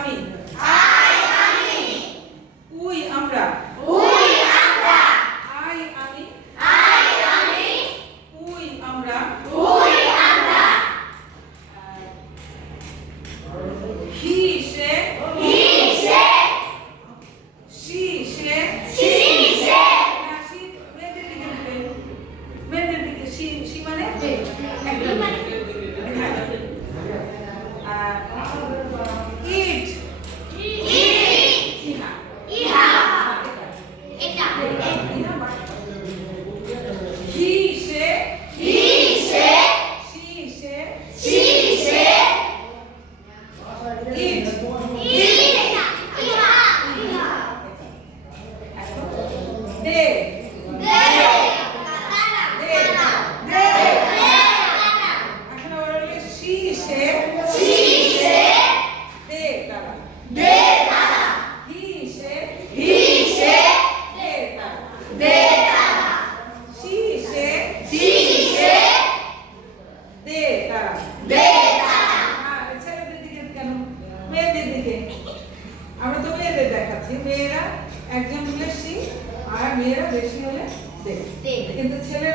আমি আই আমি উই আমরা উই আমরা আই আমি উই আমরা উই আমরা হি সে হি সে শি সে সি সে না শি মেয়েদের দিকে উঠবে মেয়েদের দিকে শি শি মানে মেয়ে একদম ইট ইহা ইহা এটা হি সে হি সে শি সে সি সে ইট ইহা ইহা ইহা দে দে দে দে এখন আবার হলো শি সে সি সে দে তারা দে তারা হি সে হি সে দে তারা দে তারা শি সে সি সে দে তারা দে তারা ছেলেদের দিকে কেন মেয়েদের দিকে আমরা তো মেয়েদের দেখাচ্ছি মেয়েরা একজন হলে শি আর মেয়েরা বেশি হলে দে দে। কিন্তু ছেলে